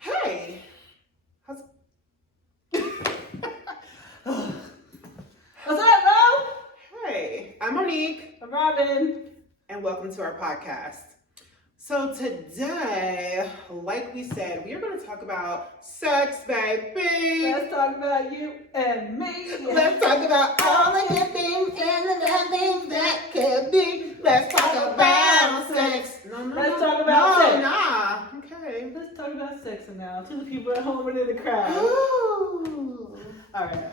Hey, how's What's up, bro? Hey, I'm Monique. I'm Robin. And welcome to our podcast. So today, like we said, we are going to talk about sex, baby. Let's talk about you and me. Let's talk about all the good things and the bad things that could be. Let's talk about sex. Let's talk about sex. Okay. Let's talk about sex now. To the people at home and in the crowd. Ooh. All right.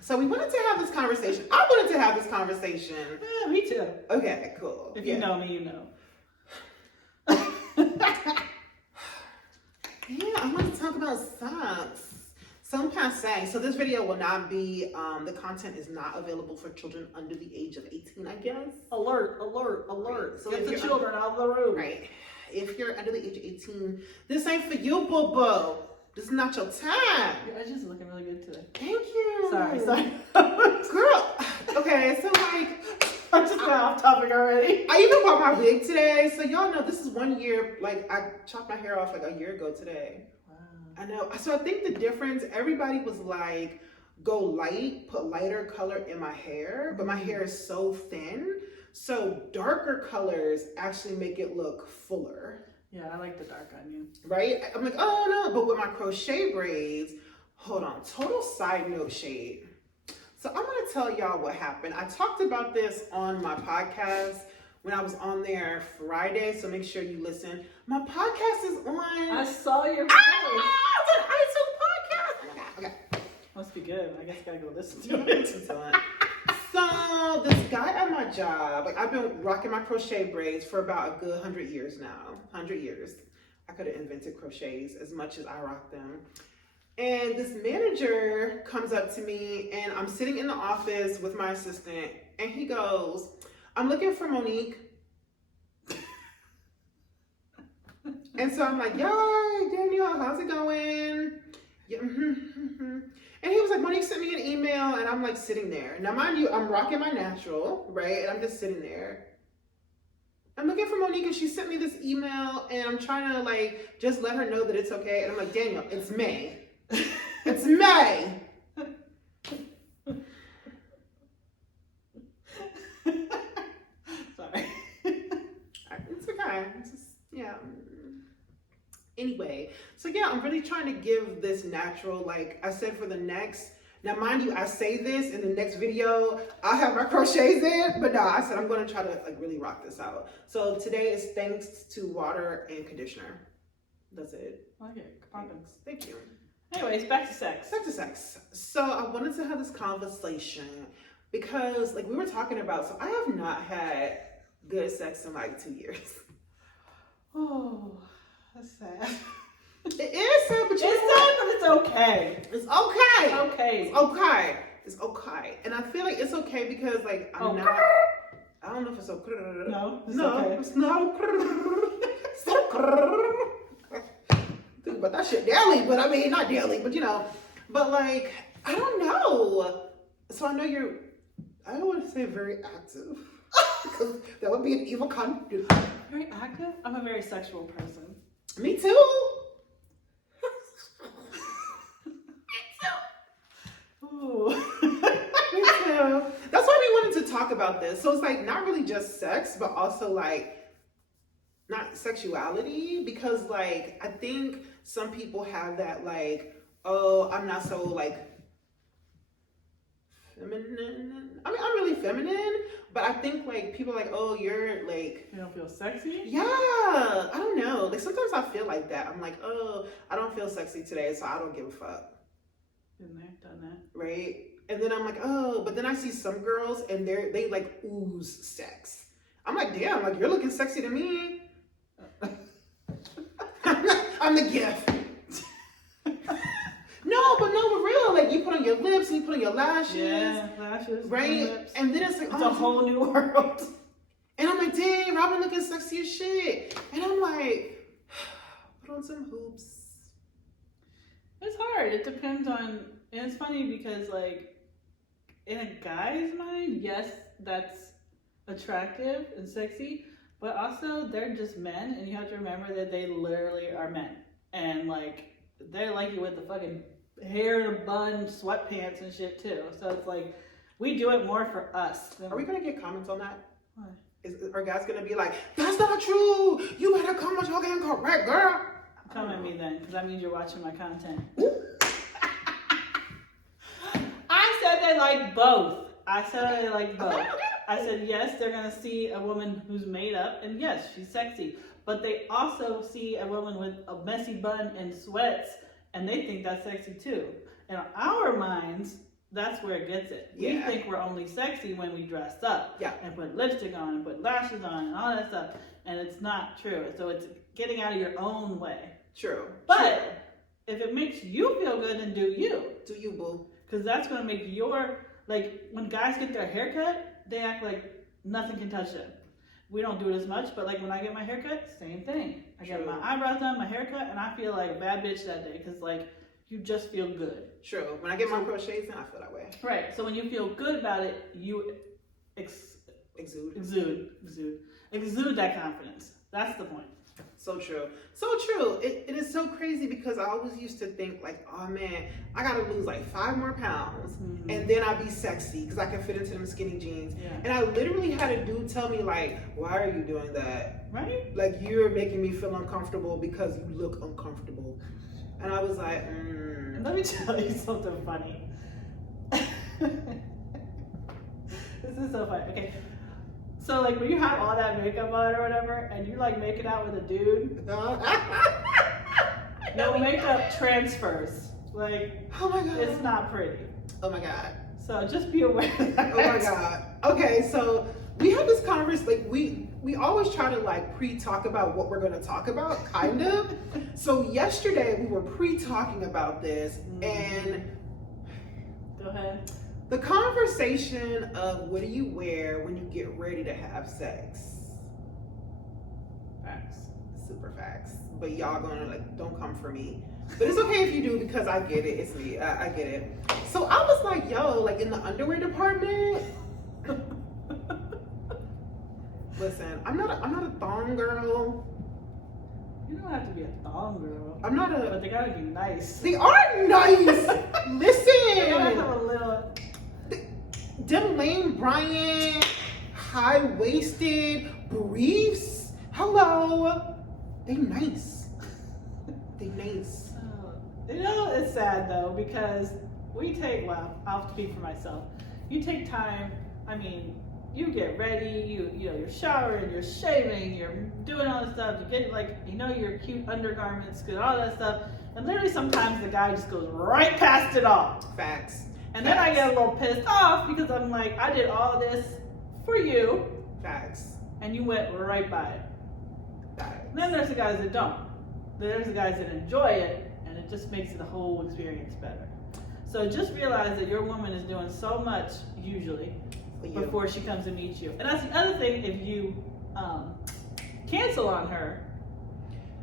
So we wanted to have this conversation. I wanted to have this conversation. Yeah, me too. Okay, cool. If you know me, you know. Yeah, I want to talk about sex. Some passe. So this video will not be, the content is not available for children under the age of 18, I guess. Alert, alert, alert. So Get the children out of the room. Right. If you're under the age of 18, this ain't for you, boo-boo. This is not your time. Your edges are looking really good today. Thank you. Sorry. Girl. Okay, so like, I'm just off topic already. I even bought my wig today. So y'all know this is 1 year, like I chopped my hair off like a year ago today. Wow. I know. So I think the difference, everybody was like, go light, put lighter color in my hair, but my hair is so thin. So darker colors actually make it look fuller. Yeah, I like the dark on you. Right? I'm like, oh no, but with my crochet braids, hold on, total side note shade. So I'm gonna tell y'all what happened. I talked about this on my podcast when I was on there Friday, so make sure you listen. My podcast is on. I saw your It's post. an iTunes podcast. Oh my God. Okay. Must be good. I guess I gotta go listen to it. Listen to it. So this guy at my job, like I've been rocking my crochet braids for about a good 100 years now. 100 years. I could have invented crochets as much as I rock them. And this manager comes up to me and I'm sitting in the office with my assistant and he goes, I'm looking for Monique. And so I'm like, yo, Daniel, how's it going? Yeah, And he was like, Monique sent me an email, and I'm like sitting there. Now, mind you, I'm rocking my natural, right? And I'm just sitting there. I'm looking for Monique, and she sent me this email, and I'm trying to like just let her know that it's okay. And I'm like, Daniel, it's May. It's May. Sorry. It's okay. It's just, yeah. Anyway, so yeah, I'm really trying to give this natural, like I said, for the next, now mind you, I say this in the next video, I'll have my crochets in, but no, I said I'm going to try to like really rock this out. So today is thanks to water and conditioner. That's it. Okay, Thank you. Anyways, back to sex. Back to sex. So I wanted to have this conversation because like we were talking about, so I have not had good sex in like 2 years. Oh. That's sad. It is sad, but it's okay. It's okay. It's okay. It's okay. It's okay. And I feel like it's okay because like I'm not. I don't know if it's okay. No, it's no, okay. It's not. It's okay. Think about that shit daily, but I mean not daily, but you know. But like I don't know. So I know you're. I don't want to say very active because that would be an evil con. Very active? I'm a very sexual person. Me too. Ooh. Me too. That's why we wanted to talk about this. So it's like not really just sex, but also like not sexuality, because like I think some people have that like, oh, I'm not so like feminine. I mean, I'm really feminine, but I think like people are like, oh, you're like, You don't feel sexy? yeah, I don't know. Like sometimes I feel like that. I'm like, oh, I don't feel sexy today, so I don't give a fuck. Been there, done that. Right? And then I'm like, oh, but then I see some girls and they like ooze sex. I'm like, damn, like you're looking sexy to me. I'm the gift. No, but real. Like you put on your lips and you put on your lashes. Yeah, lashes. Right? Lips. And then it's like, It's a whole new world. And I'm like, dang, Robin looking sexy as shit. And I'm like, put on some hoops. It's hard. It depends on, and it's funny because like in a guy's mind, yes, that's attractive and sexy, But also, they're just men, and you have to remember that they literally are men. And, like, they like you with the fucking hair in a bun, sweatpants and shit, too. So it's like, we do it more for us. Are we going to get comments on that? What? Are guys going to be like, that's not true. You better come with your game correct, girl. Come at me then, because that means you're watching my content. I said they like both. I said yes, they're gonna see a woman who's made up, and yes, she's sexy. But they also see a woman with a messy bun and sweats, and they think that's sexy too. In our minds, that's where it gets it. Yeah. We think we're only sexy when we dress up, and put lipstick on, and put lashes on, and all that stuff. And it's not true. So it's getting out of your own way. True. But if it makes you feel good, then do you. Do you, boo? Because that's going to make like, when guys get their haircut, they act like nothing can touch them. We don't do it as much, but like when I get my haircut, same thing. I get my eyebrows done, my haircut, and I feel like a bad bitch that day. Because, like, you just feel good. True. When I get my crochets, then I feel that way. Right. So when you feel good about it, you exude that confidence. That's the point. So true. So true. It is so crazy because I always used to think like, oh man, I gotta lose like 5 more pounds and then I'll be sexy because I can fit into them skinny jeans. Yeah. And I literally had a dude tell me like, why are you doing that? Right? Like, you're making me feel uncomfortable because you look uncomfortable. And I was like, Let me tell you something funny. This is so funny. Okay. So, like, when you have all that makeup on or whatever, and you, like, make it out with a dude, your makeup transfers. Like, oh my God. It's not pretty. Oh my God. So, just be aware of that. Oh my God. Okay, so we have this conversation, like, we always try to, like, pre-talk about what we're going to talk about, kind of. So, yesterday, we were pre-talking about this, and... Go ahead. The conversation of what do you wear when you get ready to have sex? Facts. Super facts. But y'all gonna like, don't come for me. But it's okay if you do because I get it. It's me. I get it. So I was like, yo, like in the underwear department. Listen, I'm not a thong girl. You don't have to be a thong girl. I'm not But they gotta be nice. They are nice. Listen. They gotta have a little. Them Lane Bryant, high-waisted briefs. Hello. They nice. They nice. You know, it's sad though, because I'll speak for myself. You take time, I mean, you get ready, you're showering, you're shaving, you're doing all this stuff, you get like, your cute undergarments, get all that stuff, and literally sometimes the guy just goes right past it all. Facts. And then I get a little pissed off because I'm like, I did all this for you. Facts. And you went right by it. Facts. And then there's the guys that don't. There's the guys that enjoy it, and it just makes the whole experience better. So just realize that your woman is doing so much, usually, before she comes to meet you. And that's the other thing, if you cancel on her,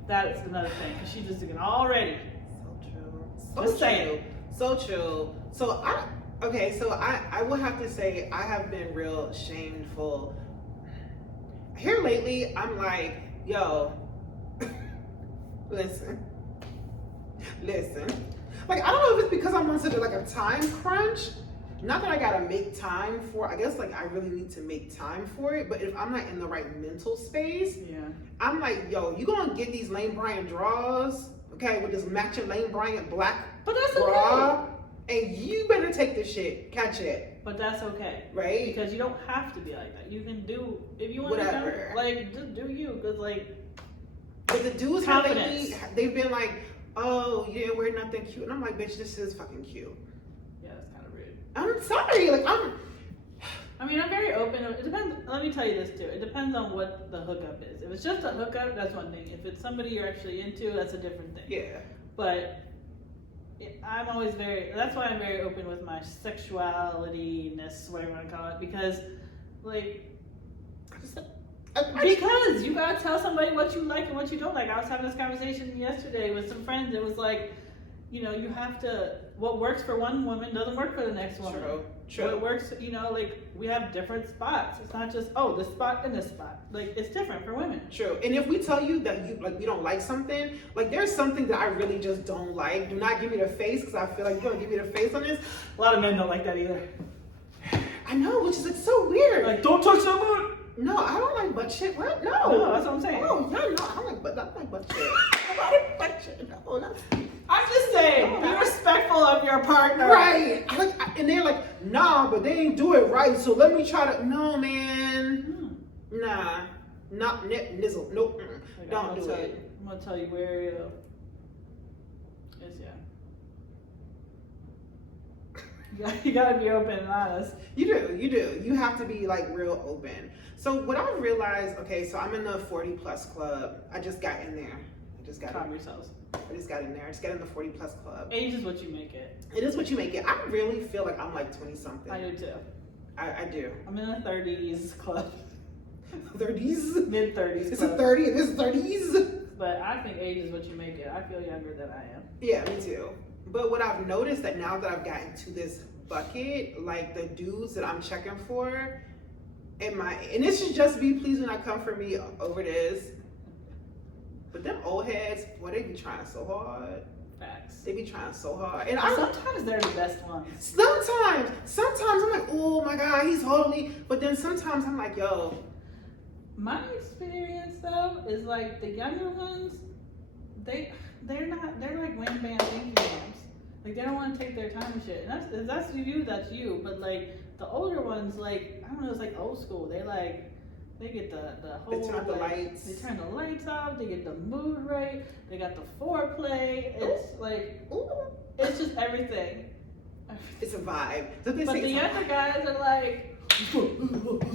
that's another thing, because she's just doing already. So true. Just saying. So true. So I will have to say I have been real shameful. Here lately, I'm like, yo, listen. Like, I don't know if it's because I'm on such a time crunch. Not that I gotta make time for, I guess like I really need to make time for it, but if I'm not in the right mental space, I'm like, yo, you gonna get these Lane Bryant draws, okay, with this matching Lane Bryant black bra, and you better take this shit, catch it. But that's okay. Right? Because you don't have to be like that. You can do, if you want whatever. to, like, just do you, because like, but the dudes confidence. They've been like, oh, you didn't wear nothing cute, and I'm like, bitch, this is fucking cute. Yeah, that's kind of rude. I'm sorry, like I mean, I'm very open. It depends. Let me tell you this too. It depends on what the hookup is. If it's just a hookup, that's one thing. If it's somebody you're actually into, that's a different thing. Yeah. But I'm always that's why I'm very open with my sexuality-ness, whatever you want to call it, because, like, because you gotta tell somebody what you like and what you don't like. I was having this conversation yesterday with some friends. It was like, you know, you have to, what works for one woman doesn't work for the next woman. True. What works, you know, like we have different spots. It's not just, oh, this spot and this spot. Like it's different for women. True. And if we tell you that you like we don't like something, like there's something that I really just don't like, do not give me the face because I feel like you're gonna give me the face on this. A lot of men don't like that either. I know, which is like so weird. Like, don't touch that butt. No, I don't like butt shit. What? No. No, that's what I'm saying. Oh, no, I don't like butt shit. I don't like butt shit. No, that's I'm just saying, be respectful of your partner. right. And they're like, nah, but they ain't do it right. So let me try to. No, man. Nah, not nizzle. Nope. Don't do it. I'm gonna tell you where is You gotta be open and honest. You do. You have to be like real open. So what I realized, okay, so I'm in the 40 plus club. I just got in there. Calm yourselves. I just got in there. I just got in the 40 plus club. Age is what you make it. It is what you make it. I really feel like I'm like 20 something. I do too. I do. I'm in the 30s club. 30s? Mid 30s. It's a 30 and it's 30s. But I think age is what you make it. I feel younger than I am. Yeah, me too. But what I've noticed that now that I've gotten to this bucket, like the dudes that I'm checking for, and this should just be please do not come for me over this. But them old heads, boy, they be trying so hard. Facts. They be trying so hard. And sometimes they're the best ones. Sometimes I'm like, oh my God, he's holy. But then sometimes I'm like, yo. My experience though is like the younger ones, they're like wham bam thank you yams. Like they don't want to take their time and shit. And if that's you, that's you. But like the older ones, like I don't know, it's like old school. They get the whole. They turn off the lights. They turn the lights off. They get the mood right. They got the foreplay. It's like, it's just everything. It's a vibe. But the younger guys are like, let's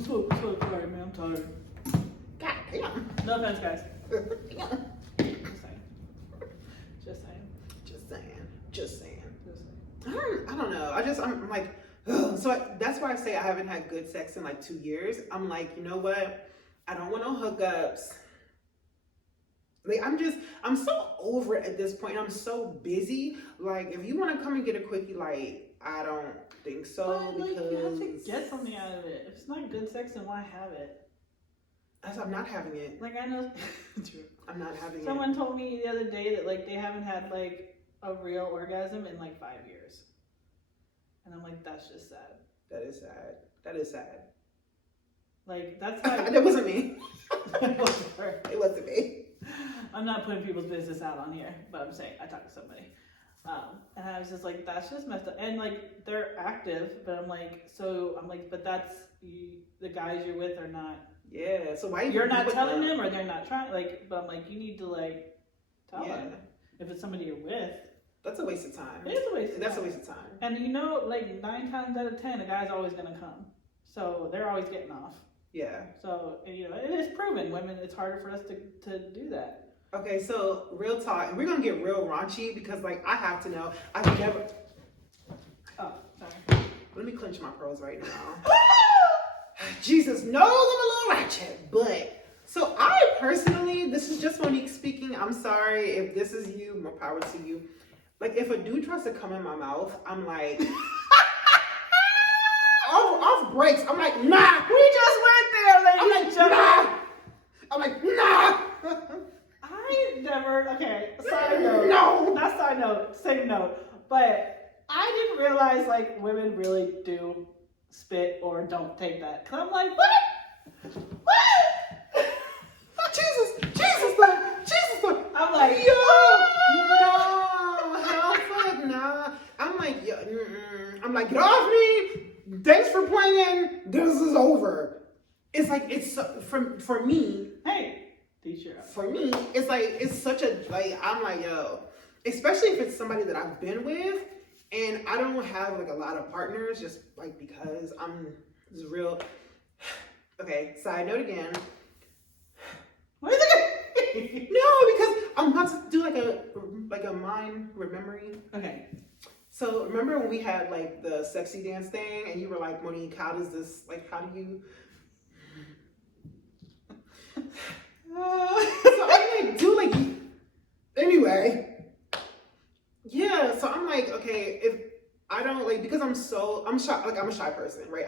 go. Sorry, man, I'm tired. God damn. No offense, guys. Yeah. Just saying. I don't know. I'm like, ugh. So that's why I say I haven't had good sex in like 2 years. I'm like, you know what? I don't want no hookups. Like I'm so over it at this point. I'm so busy. Like if you want to come and get a quickie, like I don't think so. But, because you have to get something out of it. If it's not good sex, then why have it? I'm not having it. Like I know. I'm not having it. Someone told me the other day that like they haven't had like a real orgasm in like 5 years. And I'm like, that's just sad. That is sad. Like, that's not... That wasn't me. It wasn't her. It wasn't me. I'm not putting people's business out on here, but I'm saying, I talked to somebody. And I was just like, that's just messed up. And like, they're active, but I'm like, but that's, the guys you're with are not... Yeah, so why you're not telling them, or they're not trying, like, but I'm like, you need to like, tell them. If it's somebody you're with. That's a waste of time. It is a waste of time. That's a waste of time. And you know, like 9 times out of 10, a guy's always gonna come. So they're always getting off. Yeah. So, you know, it is proven. Women, it's harder for us to do that. Okay, so real talk. And we're gonna get real raunchy because like I have to know. I've never Oh, sorry. Let me clench my pearls right now. Jesus knows I'm a little ratchet, but so I personally, this is just Monique speaking. I'm sorry if this is you, more power to you. Like if a dude tries to come in my mouth, I'm like, off breaks. I'm like, nah. We just went there, ladies. I'm like, nah. I never. Okay. Side note. No. Not side note. Same note. But I didn't realize like women really do spit or don't take that. Cause I'm like, what? Jesus, I'm like, yo, no, hell fuck, nah. I'm like, yo, get off me. Thanks for playing. This is over. It's like, for me. Hey, teacher. For me, it's like, it's such a, like, I'm like, yo, especially if it's somebody that I've been with and I don't have like a lot of partners just like because I'm just real. Okay, side note again. What is it? No, because I'm about to do like a mind rememory. Okay. So remember when we had like the sexy dance thing and you were like, Monique, how does this, like, how do you? So I like do like, anyway. Yeah, like, okay, if I don't like, because I'm shy, like I'm a shy person, right?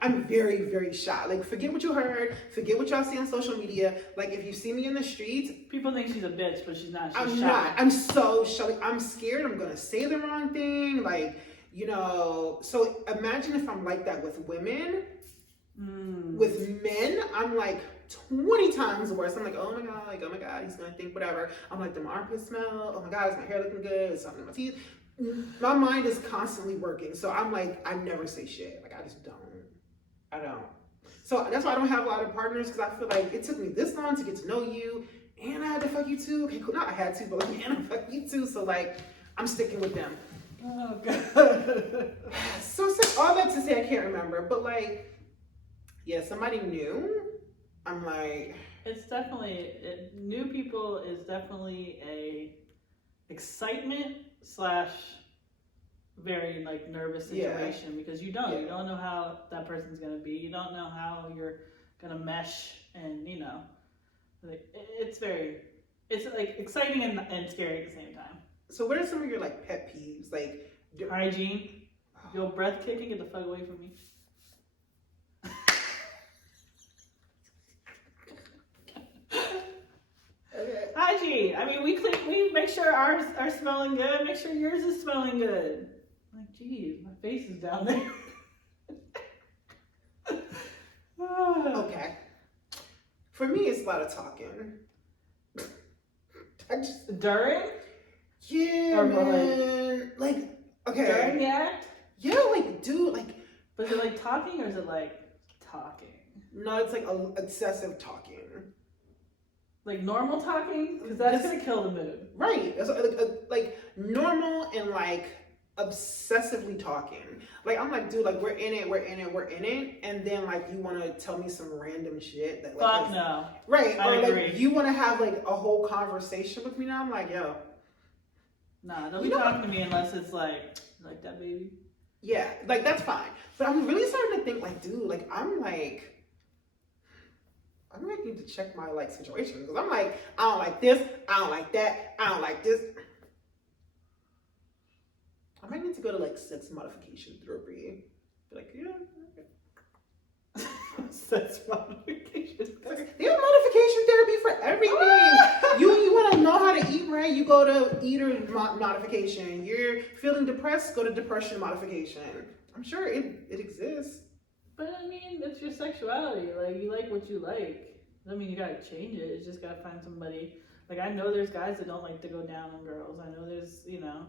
I'm very, very shy. Like, forget what you heard, forget what y'all see on social media. Like, if you see me in the streets, people think she's a bitch, but she's not. I'm not. I'm so shy. Like, I'm scared I'm gonna say the wrong thing. Like, you know, so imagine if I'm like that with women. With men, I'm like 20 times worse. I'm like, oh my god, he's gonna think whatever. I'm like, the armpits smell. Oh my god, is my hair looking good? Is something in my teeth? My mind is constantly working, so I'm like, I never say shit. Like, I just don't. I don't. So that's why I don't have a lot of partners, because I feel like it took me this long to get to know you, and I had to fuck you too. Okay, cool. Not I had to, but like, and I fuck you too. So like, I'm sticking with them. Oh god. So all that to say, I can't remember, but like, yeah, somebody new. I'm like, it's definitely new people is definitely a excitement / very like nervous situation, because you don't know how that person's gonna be, you don't know how you're gonna mesh, and you know, like, it's like exciting and scary at the same time. So what are some of your like pet peeves? Like hygiene. If your breath kicking, get the fuck away from me. Hygiene. I mean, we make sure ours are smelling good. Make sure yours is smelling good. Like, geez, my face is down there. Okay. For me, it's a lot of talking. During? Yeah, man. Like, okay. During the act? Yeah, like, dude, like. But is it like talking, or is it like talking? No, it's like excessive talking. Like normal talking? Because that's gonna kill the mood. Right. It's like normal and like obsessively talking. Like, I'm like, dude, like, we're in it, and then like you want to tell me some random shit that like. Fuck no. Right. I agree. Like you want to have like a whole conversation with me now. I'm like, yo. Nah, don't be talking to me unless it's like that, baby. Yeah, like that's fine. But I'm really starting to think like, dude, like I might need to check my like situation, because I'm like, I don't like this, I don't like that, I don't like this. I might need to go to like sex modification therapy. Be like, yeah. Sex modification. There's modification therapy for everything. You want to know how to eat right? You go to eater modification. You're feeling depressed? Go to depression modification. I'm sure it exists. But I mean, it's your sexuality. Like, you like what you like. I mean, you gotta change it. You just gotta find somebody. Like, I know there's guys that don't like to go down on girls. I know there's, you know,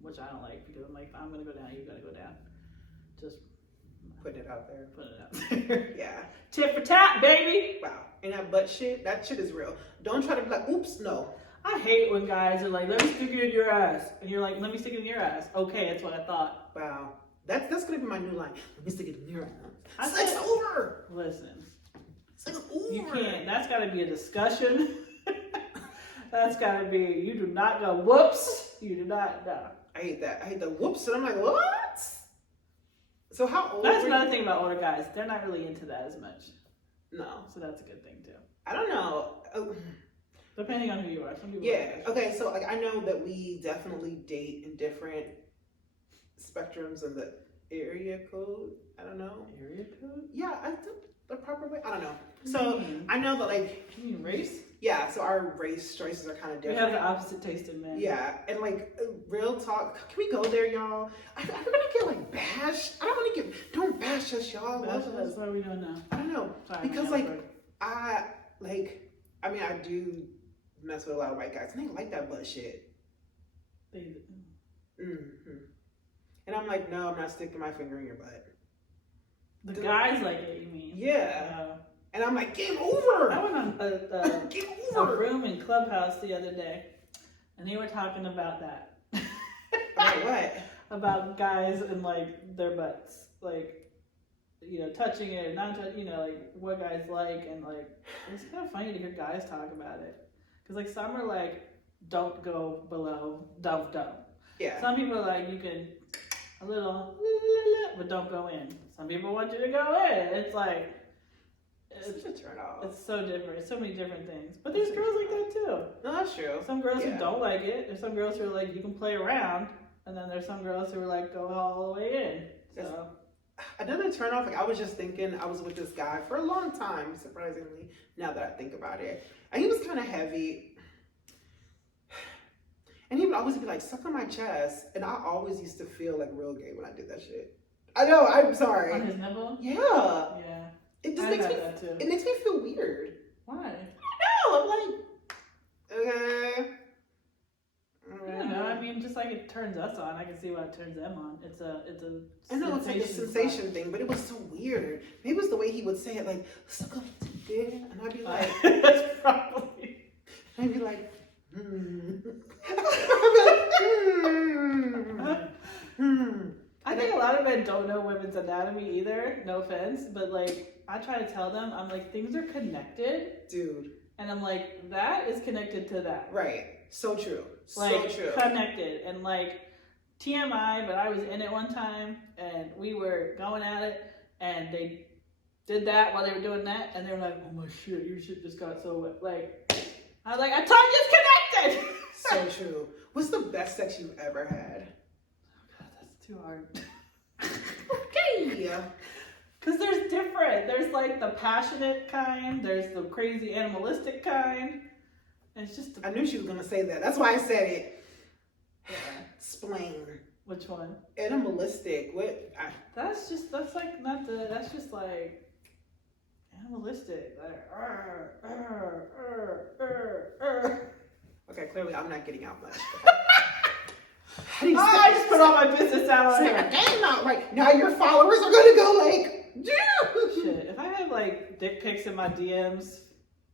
which I don't like, because I'm like, if I'm gonna go down, you gotta go down. Just putting it out there. Put it out there. Yeah. Tit for tat, baby. Wow. And that butt shit, that shit is real. Don't try to be like, oops, no. I hate when guys are like, let me stick it in your ass. And you're like, let me stick it in your ass. Okay, that's what I thought. Wow. That's gonna be my new line. Let me stick it in your ass. Sex over. Listen. Sex over. You can't. That's gotta be a discussion. That's gotta be, you do not go, whoops. You do not, no. I hate that. I hate the whoops, and I'm like, what? So how old? That's another thing about older guys. They're not really into that as much. No. So that's a good thing too. I don't know. Depending on who you are. Some people Okay. So like, I know that we definitely date in different spectrums of the area code. I don't know. Area code? Yeah, I think the proper way. I don't know. So I know that like. You mean race? Yeah. So our race choices are kind of different. We have the opposite taste in men. Yeah, and like real talk. Can we go there, y'all? I'm gonna get like bashed. I don't want to get. Don't bash us, y'all. That's what are we doing now? I don't know. Sorry, because I mean, I do mess with a lot of white guys, and they like that butt shit. And I'm like, no, I'm not sticking my finger in your butt. The guys like it, you mean? Yeah. And I'm like, game over. I went on a room in Clubhouse the other day, and they were talking about that. About what? About guys and like their butts, like, you know, touching it, not touching, you know, like what guys like, and like it's kind of funny to hear guys talk about it, because like some are like, don't go below, don't. Yeah. Some people are like, you can a little, but don't go in. Some people want you to go in. It's like. It's such a turn off. It's so different. It's so many different things. But there's girls like that too. No, that's true. Some girls who don't like it. There's some girls who are like, you can play around, and then there's some girls who are like, go all the way in. So another turn off. Like I was just thinking, I was with this guy for a long time, surprisingly. Now that I think about it, and he was kind of heavy, and he would always be like, "Suck on my chest," and I always used to feel like real gay when I did that shit. I know. I'm sorry. on his nipple. Yeah. Yeah. It just I makes had me. that too. It makes me feel weird. Why? No, I'm like, okay. I don't know. I mean, just like it turns us on, I can see why it turns them on. It's a. I know it's like a sensation thing, but it was so weird. Maybe it was the way he would say it, like "suck up to dick," and I'd be like, That's probably. I'd be like, I think a lot of men don't know women's anatomy either. No offense, but like I try to tell them, I'm like, things are connected, dude. And I'm like, that is connected to that. Right. So true. Like, so true. Connected. And like, TMI, but I was in it one time and we were going at it and they did that while they were doing that and they were like, oh my shit, your shit just got so wet. Like, I was like, I told you it's connected. So true. What's the best sex you've ever had? Oh God, that's too hard. Okay. Because there's different. There's like the passionate kind. There's the crazy animalistic kind. And it's just. I knew she was gonna say that. That's why I said it. Yeah. Explain. Which one? Animalistic. What? That's like not the. That's just like animalistic. Like. Okay, clearly I'm not getting out much. I just put all my business out on Sarah, here. dang, not right. Now your followers are gonna go like, dude. Shit, if I have like dick pics in my DMs,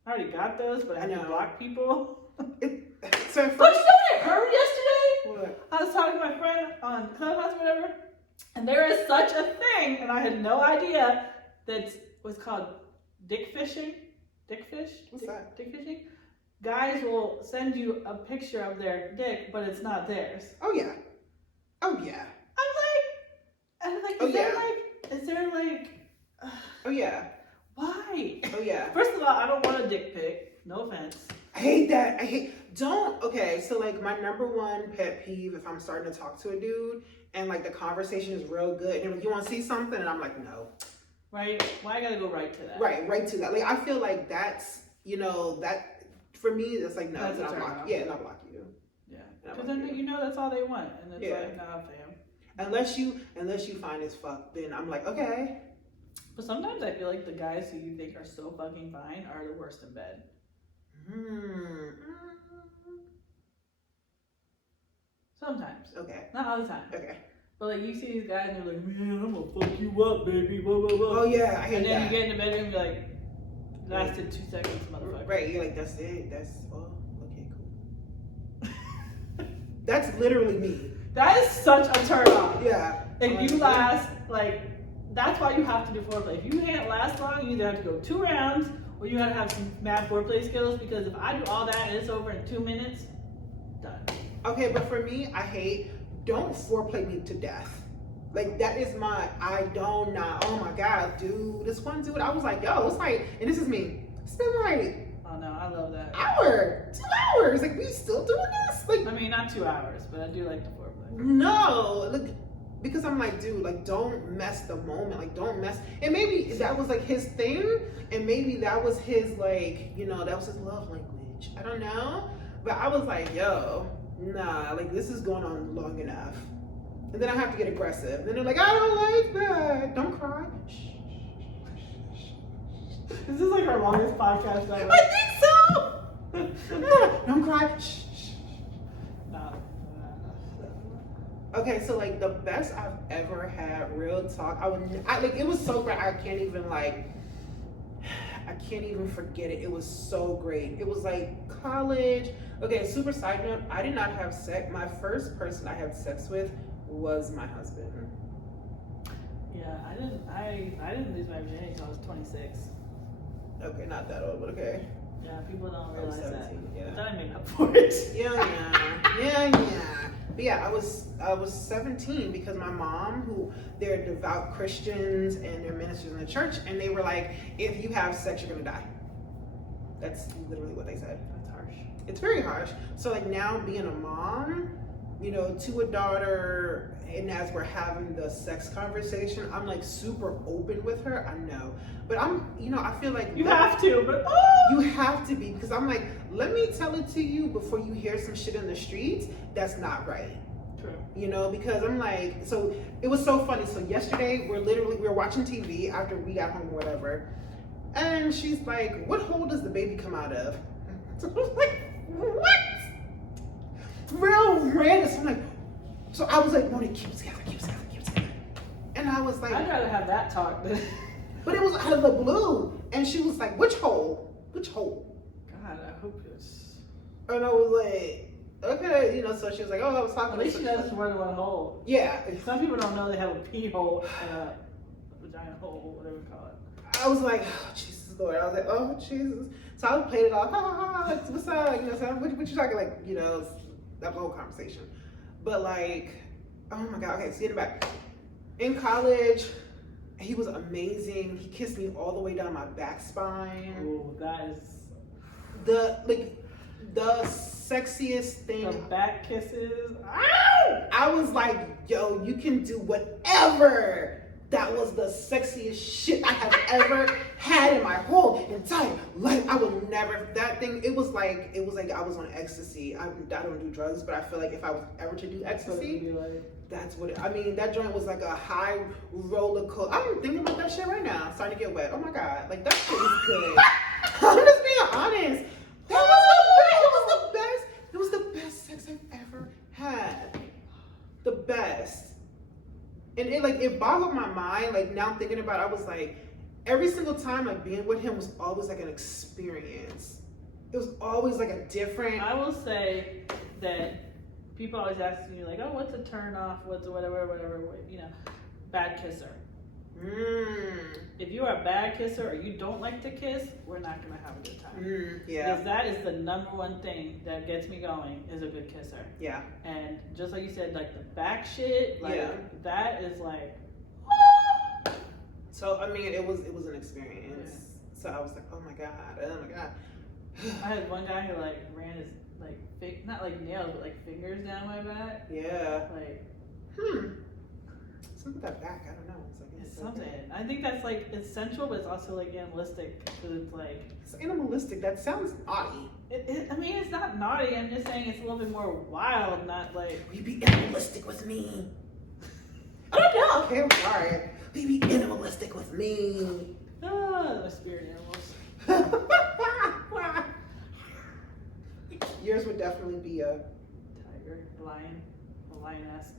I already got those, but I had to know. block people. So But you know what I heard yesterday? what? I was talking to my friend on Clubhouse or whatever, and there is such a thing, and I had no idea, that's what's called dick fishing. Dick fish? What's that? Dick fishing? Guys will send you a picture of their dick, but it's not theirs. Oh yeah. Oh yeah. I'm like, Oh, is there like, Oh yeah. why? Oh yeah. First of all, I don't want a dick pic. No offense. I hate that. Okay, so like my number one pet peeve if I'm starting to talk to a dude and like the conversation is real good and they're like, you want to see something? And I'm like, no. Right? Why I gotta go right to that? Right to that. Like I feel like that's, that for me, it's like, no, That's and a I turn block. off. Yeah, and I block you. Yeah. And I Because block then you. that's all they want. And it's Yeah. like, nah, fam. Unless you find as fuck, then I'm like, okay. But sometimes I feel like the guys who you think are so fucking fine are the worst in bed. Sometimes. Okay. Not all the time. Okay. But like you see these guys and they're like, man, I'm gonna fuck you up, baby. Blah, blah, blah. Oh yeah, I hate And then that. you get in the bedroom and be like, lasted 2 seconds, motherfucker. Right, you're like, that's it. Okay, cool. That's literally me. That is such a turn off. Yeah. If you last, like, that's why you have to do foreplay. If you can't last long, you either have to go 2 rounds or you gotta have some mad foreplay skills, because if I do all that and it's over in 2 minutes, done. Okay, but for me, don't foreplay me to death. Like, that is oh my God, dude. This one dude, I was like, yo, it's like, and this is me. It's been like, Oh no, I love that. 2 hours. Like, we still doing this? Like, I mean, not 2 hours, but I do like the foreplay. no. Look, because I'm like, dude, like, don't mess the moment. Like, don't mess. And maybe that was like his thing. And maybe that was his, like, that was his love language. I don't know. But I was like, yo, nah, like, this is going on long enough. And then I have to get aggressive. And then they're like, I don't like that. Don't cry. Shh. This is like our longest podcast ever. I think so. Don't cry. Shh. No. Okay, so like the best I've ever had, real talk. It was so great. I can't even forget it. It was so great. It was like college. Okay, super side note. I did not have sex. My first person I had sex with was my husband. Yeah, I didn't lose my virginity until I was 26. Okay, not that old, but okay. Yeah, people don't I was realize that. 17, yeah. But then I made up for it. Yeah. But yeah, I was 17 because my mom, they're devout Christians and they're ministers in the church, and they were like, if you have sex, you're gonna die. That's literally what they said. That's harsh. It's very harsh. So like now being a mom, you know, to a daughter, and as we're having the sex conversation, I'm like super open with her. I know, but I'm, you know, I feel like you have to, but you have to be, because I'm like, let me tell it to you before you hear some shit in the streets that's not right. True. You know, because I'm like, so it was so funny. So yesterday we were watching TV after we got home or whatever, and she's like, "What hole does the baby come out of?" So I was like, "What?" Real random. So I'm like, so I was like, "Monique, keep it together, keep it together, keep it together." And I was like, I'd rather have that talk than. but it was out of the blue, and she was like, "Which hole? Which hole?" God, I hope it's. And I was like, okay, you know, so she was like, "Oh, I was talking." At least she knows it's more than one hole. Yeah. Some people don't know they have a pee hole and a vagina hole, whatever you call it. I was like, oh, Jesus Lord. I was like, oh, Jesus. So I played it off, ha ha ha, like, what's up? You know, so what you talking, like, you know, that whole conversation. But like, oh my God, okay, see in the back. In college, he was amazing. He kissed me all the way down my back spine. Ooh, that is. The sexiest thing. The back kisses. Ow! I was like, yo, you can do whatever. That was the sexiest shit I have ever had in my whole entire life. I would never, that thing, it was like I was on ecstasy. I don't do drugs, but I feel like if I was ever to do ecstasy, that's what I mean, that joint was like a high roller coaster. I'm thinking about that shit right now. I'm starting to get wet. Oh my God. Like, that shit is good. I'm just being honest. That was the best. It was the best sex I've ever had. The best. And it boggled my mind. Like, now thinking about it, I was like, every single time like being with him was always like an experience. It was always like a different. I will say that people always ask me like, oh, what's a turn off? What's a whatever, you know, bad kisser. If you are a bad kisser or you don't like to kiss, we're not gonna have a good time. Yeah. Because that is the number one thing that gets me going is a good kisser. Yeah. And just like you said, like the back shit, like that is like. So I mean, it was an experience. Yeah. So I was like, oh my God. I had one guy who like ran his like not like nails, but like fingers down my back. Yeah. Like. Something with that back, I don't know. It's something. I think that's like it's sensual, but it's also like animalistic because it's like. It's animalistic. That sounds naughty. I mean, it's not naughty. I'm just saying it's a little bit more wild, not like. Will you be animalistic with me? I don't know. Okay, I'm sorry. Will you be animalistic with me? The spirit animals. Yours would definitely be a tiger, lion, a lioness.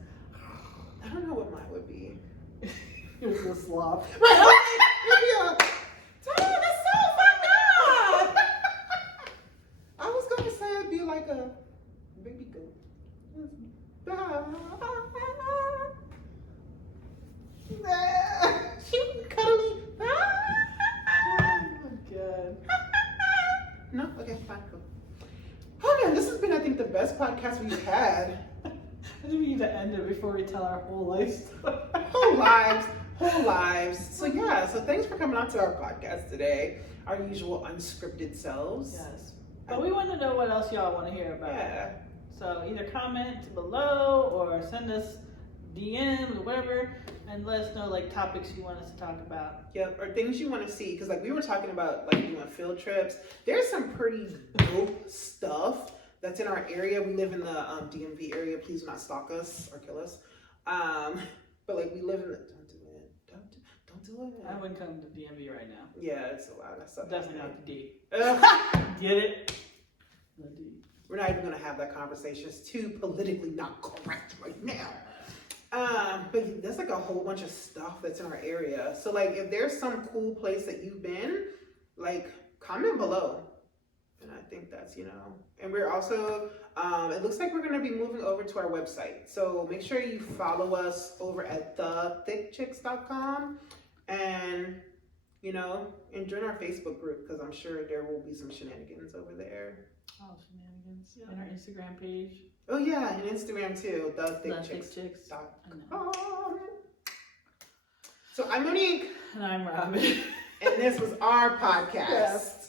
I don't know what mine would be. It was a sloth. Right? It'd be a. Dude, that's so fucked up. I was gonna say it'd be like a baby goat. Cute, cuddly. Oh my God. No? Okay, fine, cool. Oh man, this has been, I think, the best podcast we've had. I think we need to end it before we tell our whole life story. Whole lives. So yeah, so thanks for coming on to our podcast today. Our usual unscripted selves. Yes. But we want to know what else y'all want to hear about. Yeah. So either comment below or send us DMs or whatever and let us know like topics you want us to talk about. Yeah, or things you want to see. Because like we were talking about like doing field trips. There's some pretty dope stuff that's in our area. We live in the DMV area. Please do not stalk us or kill us. But like we live in the don't do it. I wouldn't come to DMV right now. Yeah, it's a lot of stuff. Definitely not the D. Get it? The D. We're not even gonna have that conversation. It's too politically not correct right now. But there's like a whole bunch of stuff that's in our area. So like if there's some cool place that you've been, like comment below. And I think that's, and we're also, it looks like we're going to be moving over to our website. So make sure you follow us over at thethickchicks.com and, and join our Facebook group because I'm sure there will be some shenanigans over there. Oh, shenanigans. Yeah. And our Instagram page. Oh yeah, and Instagram too, thethickchicks.com. So I'm Monique. And I'm Robin. And this was our podcast. Yes.